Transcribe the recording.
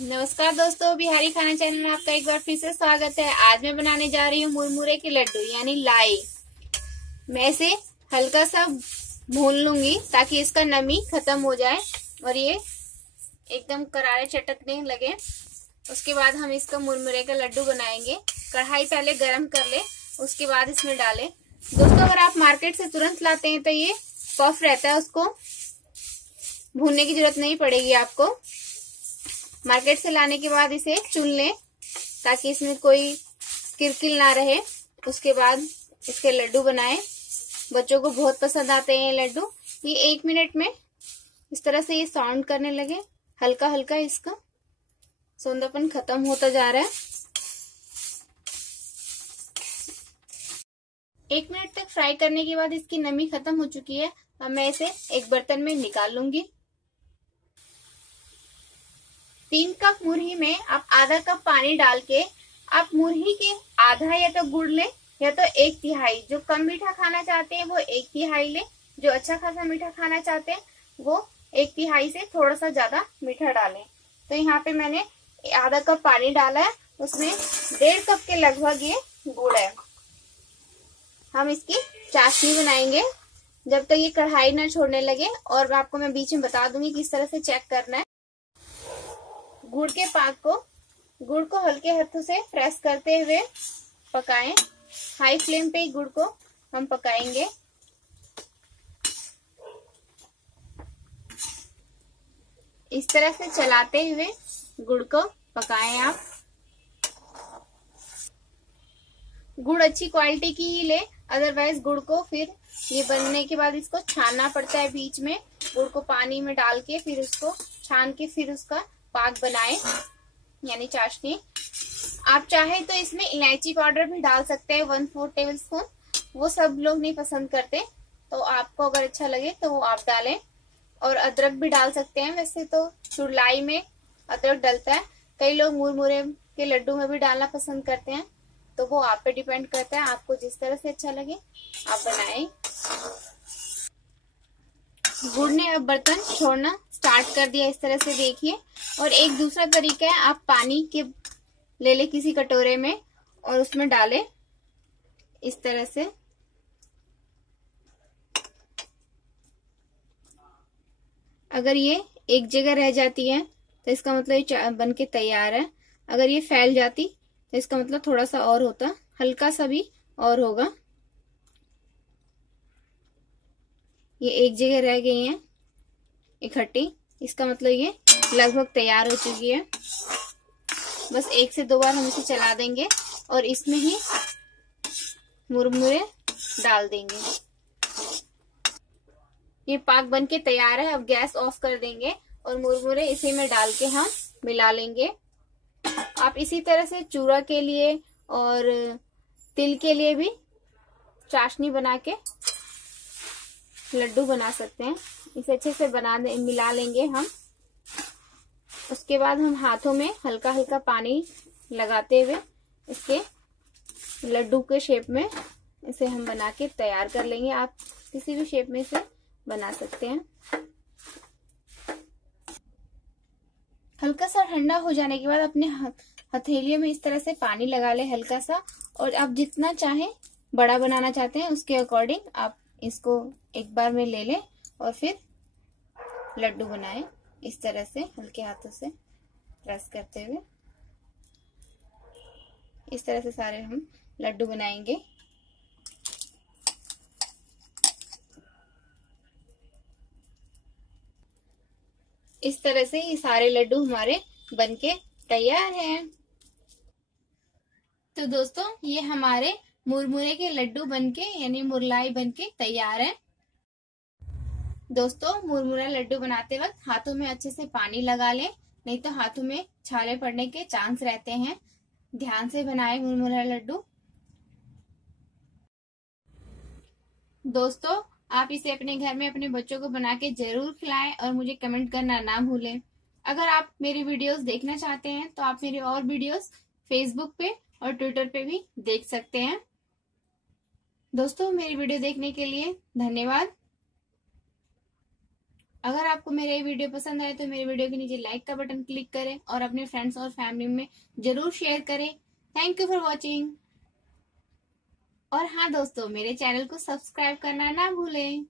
नमस्कार दोस्तों, बिहारी खाना चैनल में आपका एक बार फिर से स्वागत है। आज मैं बनाने जा रही हूँ मुरमुरे के लड्डू यानी लाई। मैं इसे हल्का सा भून लूंगी ताकि इसका नमी खत्म हो जाए और ये एकदम करारे चटकने लगे। उसके बाद हम इसका मुरमुरे का लड्डू बनाएंगे। कढ़ाई पहले गरम कर ले, उसके बाद इसमें डालें। दोस्तों, अगर आप मार्केट से तुरंत लाते हैं तो ये पफ रहता है, उसको भूनने की जरूरत नहीं पड़ेगी आपको। मार्केट से लाने के बाद इसे चुन लें ताकि इसमें कोई किरकिल ना रहे। उसके बाद इसके लड्डू बनाएं। बच्चों को बहुत पसंद आते हैं ये लड्डू। ये 1 मिनट में इस तरह से ये साउंड करने लगे, हल्का हल्का इसका सौंधापन खत्म होता जा रहा है। 1 मिनट तक फ्राई करने के बाद इसकी नमी खत्म हो चुकी है। अब मैं इसे एक बर्तन में निकाल लूंगी। 3 कप मुरही में आप आधा कप पानी डाल के आप मुरही के आधा या तो गुड़ लें या तो 1/3। जो कम मीठा खाना चाहते हैं वो 1/3 लें। जो अच्छा खासा मीठा खाना चाहते हैं वो 1/3 से थोड़ा सा ज्यादा मीठा डालें। तो यहाँ पे मैंने आधा कप पानी डाला है, उसमें 1.5 कप के लगभग ये गुड़ है। हम इसकी चाशनी बनाएंगे जब तक ये कढ़ाई ना छोड़ने लगे। और आपको मैं बीच में बता दूंगी किस तरह से चेक करना है। गुड़ के पाक को गुड़ को हल्के हाथों से प्रेस करते हुए पकाएं। हाई फ्लेम पे गुड़ को हम पकाएंगे। इस तरह से चलाते हुए गुड़ को पकाएं आप। गुड़ अच्छी क्वालिटी की ही ले, अदरवाइज गुड़ को फिर ये बनने के बाद इसको छानना पड़ता है। बीच में गुड़ को पानी में डाल के फिर उसको छान के फिर उसका पाक बनाए यानी चाशनी। आप चाहे तो इसमें इलायची पाउडर भी डाल सकते हैं 1/4 टेबल स्पून। वो सब लोग नहीं पसंद करते, तो आपको अगर अच्छा लगे तो वो आप डालें। और अदरक भी डाल सकते हैं। वैसे तो चुरलाई में अदरक डलता है, कई लोग मुरमुरे के लड्डू में भी डालना पसंद करते हैं। तो वो आप पे डिपेंड करता है, आपको जिस तरह से अच्छा लगे आप बनाएं। गुड़ ने अब बर्तन छोड़ना स्टार्ट कर दिया, इस तरह से देखिए। और एक दूसरा तरीका है, आप पानी के ले ले किसी कटोरे में और उसमें डालें इस तरह से। अगर ये एक जगह रह जाती है तो इसका मतलब ये बन के तैयार है। अगर ये फैल जाती तो इसका मतलब थोड़ा सा और होता, हल्का सा भी और होगा। ये एक जगह रह गई है इकट्ठी, इसका मतलब ये लगभग तैयार हो चुकी है। बस 1 से 2 बार हम इसे चला देंगे और इसमें ही मुरमुरे डाल देंगे। ये पाक बन के तैयार है। अब गैस ऑफ कर देंगे और मुरमुरे इसी में डाल के हम मिला लेंगे। आप इसी तरह से चूरा के लिए और तिल के लिए भी चाशनी बना के लड्डू बना सकते हैं। इसे अच्छे से मिला लेंगे हम। उसके बाद हम हाथों में हल्का हल्का पानी लगाते हुए इसके लड्डू के शेप में इसे हम बना के तैयार कर लेंगे। आप किसी भी शेप में इसे बना सकते हैं। हल्का सा ठंडा हो जाने के बाद अपने हथेलियों में इस तरह से पानी लगा ले हल्का सा। और आप जितना चाहें बड़ा बनाना चाहते हैं उसके अकॉर्डिंग आप इसको एक बार में ले लें और फिर लड्डू बनाएं। इस तरह से हल्के हाथों से प्रेस करते हुए इस तरह से सारे हम लड्डू बनाएंगे। इस तरह से ये सारे लड्डू हमारे बनके तैयार हैं। तो दोस्तों, ये हमारे मुरमुरे के लड्डू बनके यानी मुरलाई बनके तैयार है। दोस्तों, मुरमुरा लड्डू बनाते वक्त हाथों में अच्छे से पानी लगा लें, नहीं तो हाथों में छाले पड़ने के चांस रहते हैं। ध्यान से बनाएं मुरमुरा लड्डू। दोस्तों, आप इसे अपने घर में अपने बच्चों को बना के जरूर खिलाएं और मुझे कमेंट करना ना भूलें। अगर आप मेरी वीडियोस देखना चाहते हैं तो आप मेरी और वीडियोस फेसबुक पे और ट्विटर पे भी देख सकते हैं। दोस्तों, मेरी वीडियो देखने के लिए धन्यवाद। अगर आपको मेरा ये वीडियो पसंद आए तो मेरे वीडियो के नीचे लाइक का बटन क्लिक करें और अपने फ्रेंड्स और फैमिली में जरूर शेयर करें। Thank you for watching. और हाँ दोस्तों, मेरे चैनल को सब्सक्राइब करना ना भूलें।